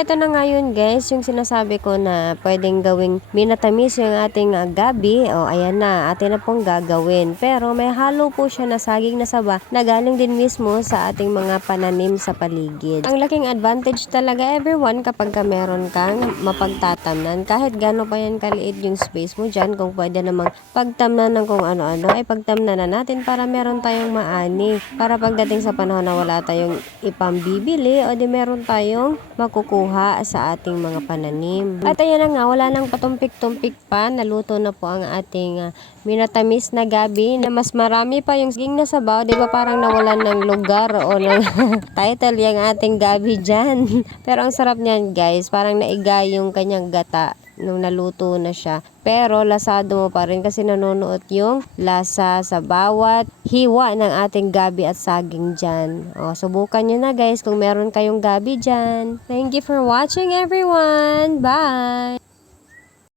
ito na ngayon guys, yung sinasabi ko na pwedeng gawing minatamis yung ating gabi. O ayan na, atin na pong gagawin. Pero may halo po siya na saging na saba na galing din mismo sa ating mga pananim sa paligid. Ang laking advantage talaga everyone kapag ka meron kang mapagtatamnan. Kahit gano'n pa yan kaliit yung space mo dyan, kung pwede namang pagtamnan ng kung ano-ano, ay pagtamnan na natin para meron tayong maani. Para pagdating sa panahon na wala tayong ipambibili o di meron tayong makukuha sa ating mga pananim. At ayan na nga, wala nang patumpik-tumpik pa, naluto na po ang ating minatamis na gabi na mas marami pa yung saging na sabaw. Di ba parang nawalan ng lugar o ng title yung ating gabi dyan. Pero ang sarap niyan guys, parang naiga yung kanyang gata nung naluto na siya. Pero lasado mo pa rin kasi nanonood yung lasa sa bawat hiwa ng ating gabi at saging dyan. O, subukan nyo na guys kung meron kayong gabi dyan. Thank you for watching everyone. Bye!